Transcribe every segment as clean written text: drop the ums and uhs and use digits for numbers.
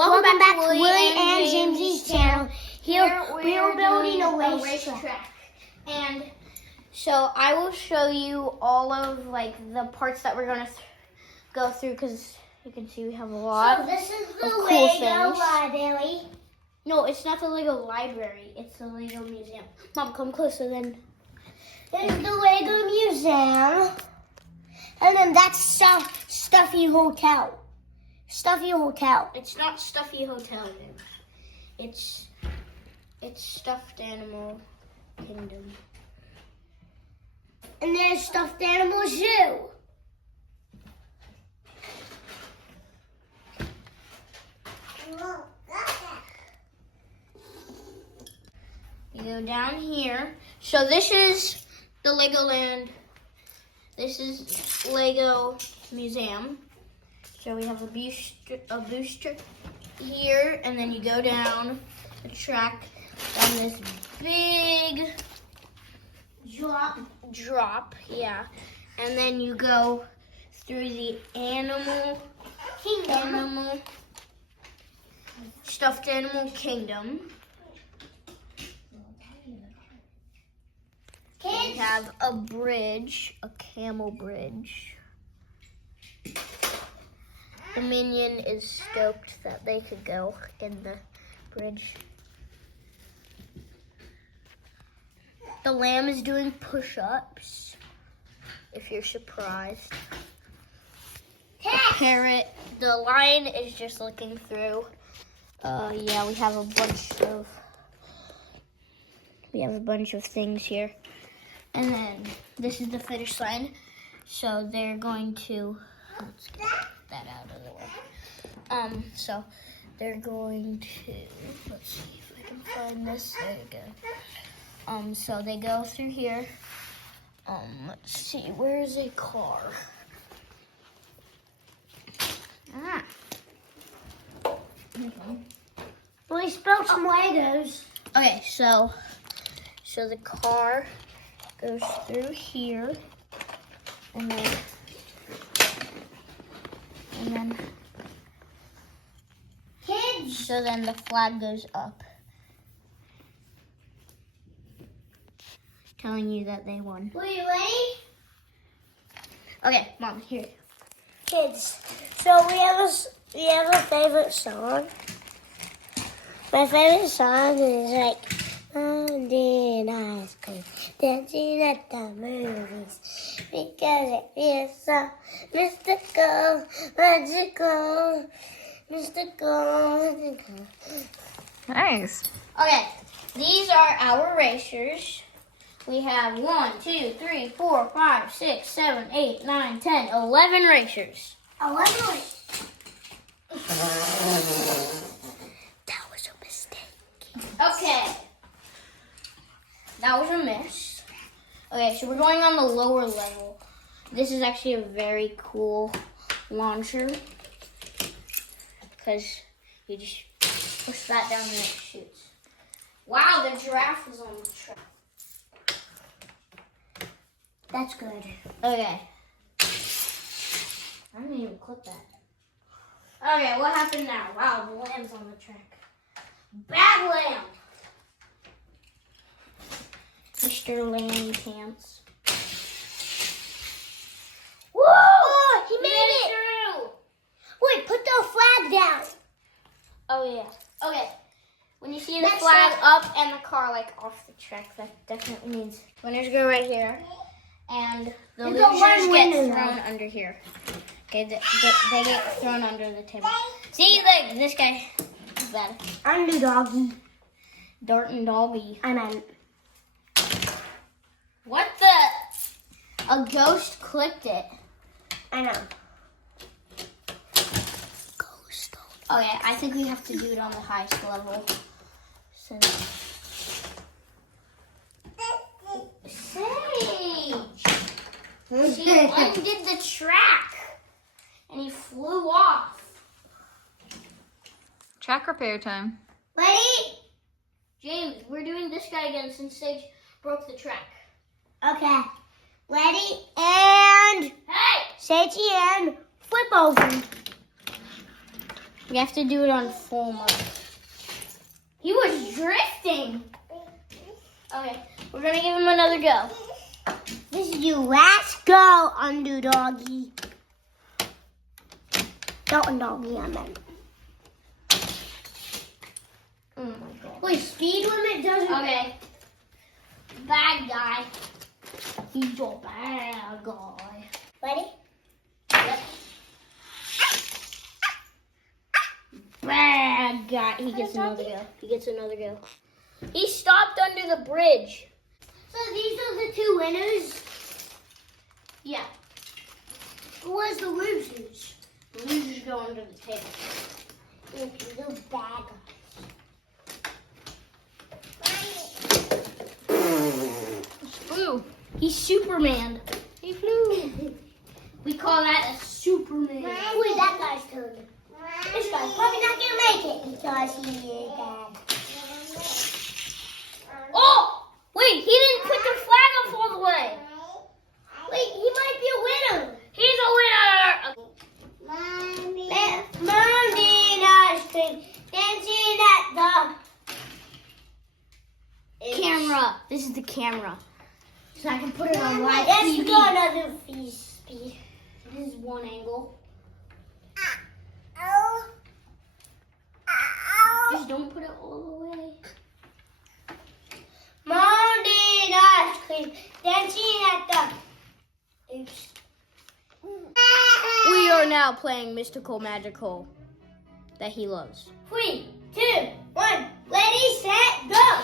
Welcome back to Willie and James's channel. Here we're building a racetrack. And so I will show you all of like the parts that we're going to go through because you can see we have a lot So this is the of cool Lego things. library. No, it's not the Lego library. It's the Lego museum. Mom, come closer then. There's the Lego museum. And then that's Stuffy Hotel. Stuffy Hotel. It's not Stuffy Hotel. It's Stuffed Animal Kingdom. And there's Stuffed Animal Zoo. You go down here. So this is the Legoland. This is Lego Museum. So we have a booster here, and then you go down the track on this big drop, yeah. And then you go through the Stuffed Animal Kingdom. We have a bridge, a camel bridge. The minion is stoked that they could go in the bridge. The lamb is doing push-ups, if you're surprised. The parrot, the lion is just looking through. Yeah, we have a bunch of things here. And then this is the finish line. So they're going to, let's get that out of the way. So they're going to, let's see if I can find this. There you go. So they go through here. Let's see, where is a car? Well, we spilled some Legos. Okay, so the car goes through here, and then Kids. so then the flag goes up, telling you that they won. Were you ready? Okay, Mom, here. Kids, so we have a favorite song. My favorite song is like Monday Night School, dancing at the movies, because it feels so mystical, magical, mystical. Nice. Okay, these are our racers. We have 1, 2, 3, 4, 5, 6, 7, 8, 9, 10, 11 racers. 11. That was a mistake. Okay. That was a miss. Okay, so we're going on the lower level. This is actually a very cool launcher because you just push that down and it shoots. Wow, the giraffe is on the track. That's good. Okay. I didn't even clip that. Okay, what happened now? Wow, the lamb's on the track. Bad lamb! Mr. Lammy Pants. Woo! Oh, he made it! Through! Wait, put the flag down. Oh, yeah. Okay. When you see the Next flag up. up and the car like off the track, that definitely means winners go right here. And the There's a losers one get winner thrown now. under here. Okay, they get thrown under the table. See, like, this guy is bad. Underdoggy. Dart and Doggy. I meant. What the? A ghost clicked it. I know. Ghost. Okay, I think we have to do it on the highest level. So, Sage! She undid the track. And he flew off. Track repair time. Ready? James, we're doing this guy again since Sage broke the track. Okay. Ready? And Hey! say it again. Flip over. You have to do it on full mode. He was drifting. Okay, we're gonna give him another go. This is your last go, underdoggy. Not underdoggy, I meant. Oh my god. Wait, speed limit doesn't. Okay. Bad guy. He's a bad guy. Ready? Yep. Bad guy. He gets another go. He gets another go. He stopped under the bridge. So these are the two winners. Yeah. Who was the losers? The losers go under the table. Okay, those bad Flew. He's Superman. He flew. We call that a Superman. Wait, that guy's turn. This guy's probably not gonna make it because he is bad. Oh! Wait, he didn't put the flag up all the way. Wait, he might be a winner. He's a winner. Mommy, ice cream, dancing at the Camera. This is the camera. So I can put it on live Yes, TV. we got another speed. This is one angle. Just don't put it all the way. Morning ice cream, dancing at the. Oops. We are now playing Mystical Magical that he loves. 3, 2, 1, ready, set, go.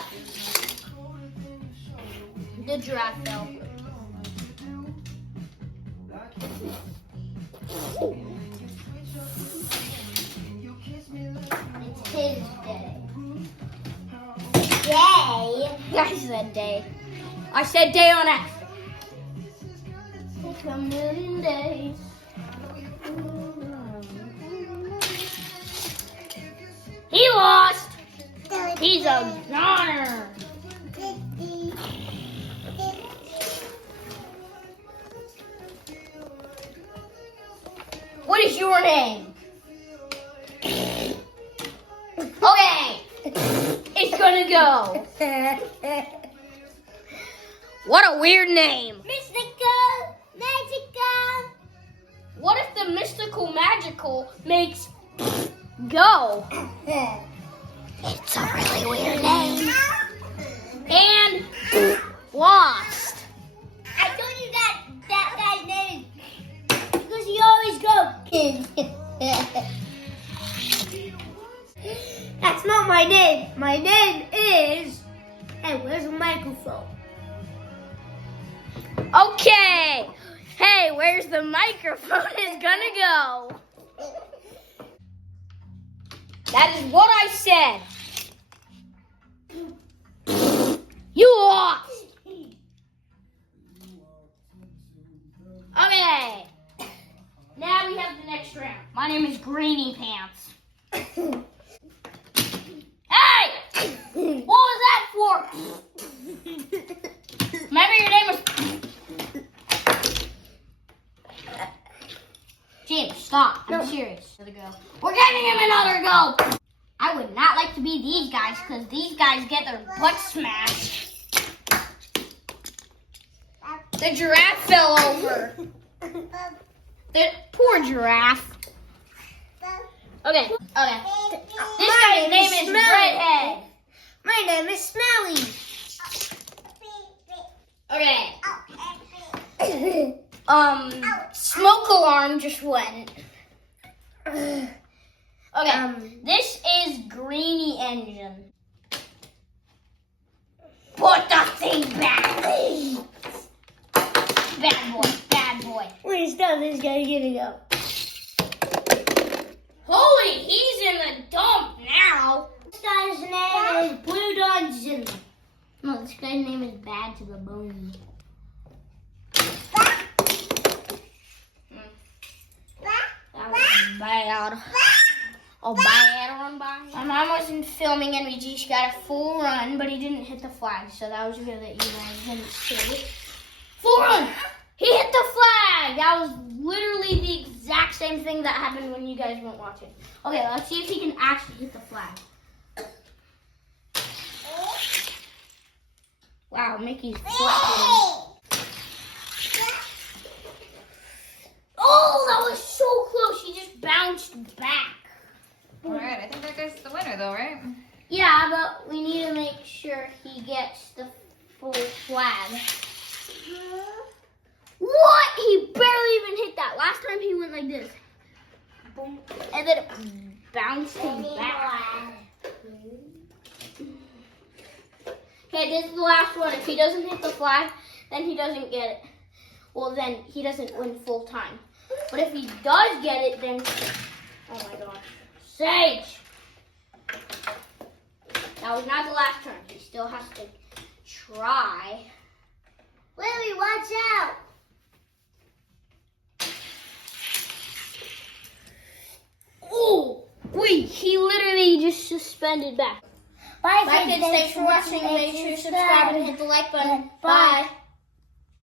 The giraffe fell. It's his day. Yay. I said day. I said day on F. Take a million days. He lost. He's a goner. What is your name? Okay. It's gonna go. What a weird name. Mystical, magical. What if the mystical magical makes go? It's a really weird name. And lost. I told you that guy's name because he always goes. That's not my name. My name is. Hey, where's the microphone? Okay. Hey, where's the microphone is gonna go? That is what I said. You lost. Okay. Now we have the next round. My name is Greeny Pants. Hey! What was that for? Remember your name was... James, stop. I'm serious. Another go. We're giving him another go. I would not like to be these guys because these guys get their butt smashed. The giraffe fell over. The poor giraffe. Okay. This guy's name is Redhead. My name is Smelly. Okay. Smoke alarm just went. Okay. This is Greeny Engine. Put the thing back. Bad boy. Bad boy. Wait, stop. This guy's gonna go. Holy, he's in the dump now. This guy's name is Blue Dungeon. No, this guy's name is Bad to the Bone. That was bad. A bad run by. My mom wasn't filming and we just got a full run, but he didn't hit the flag, so that was good that you guys didn't see. Full run! He hit the flag! That was literally the exact same thing that happened when you guys weren't watching. Okay, let's see if he can actually hit the flag. Wow, Mickey's flapping. Oh, that was so close. He just bounced back. All right, I think that guy's the winner, though, right? Yeah, but we need to make sure he gets the full flag. What? He barely even hit that. Last time he went like this. Boom. And then it bounced him back. Okay, this is the last one. If he doesn't hit the flag, then he doesn't get it. Well, then he doesn't win full time. But if he does get it, then... Oh my gosh. Sage! That was not the last turn. He still has to try. Lily, watch out! Oh! Wait, he literally just suspended back. Bye, Bye kids, thanks for watching. Make sure to subscribe and hit the like button. Bye.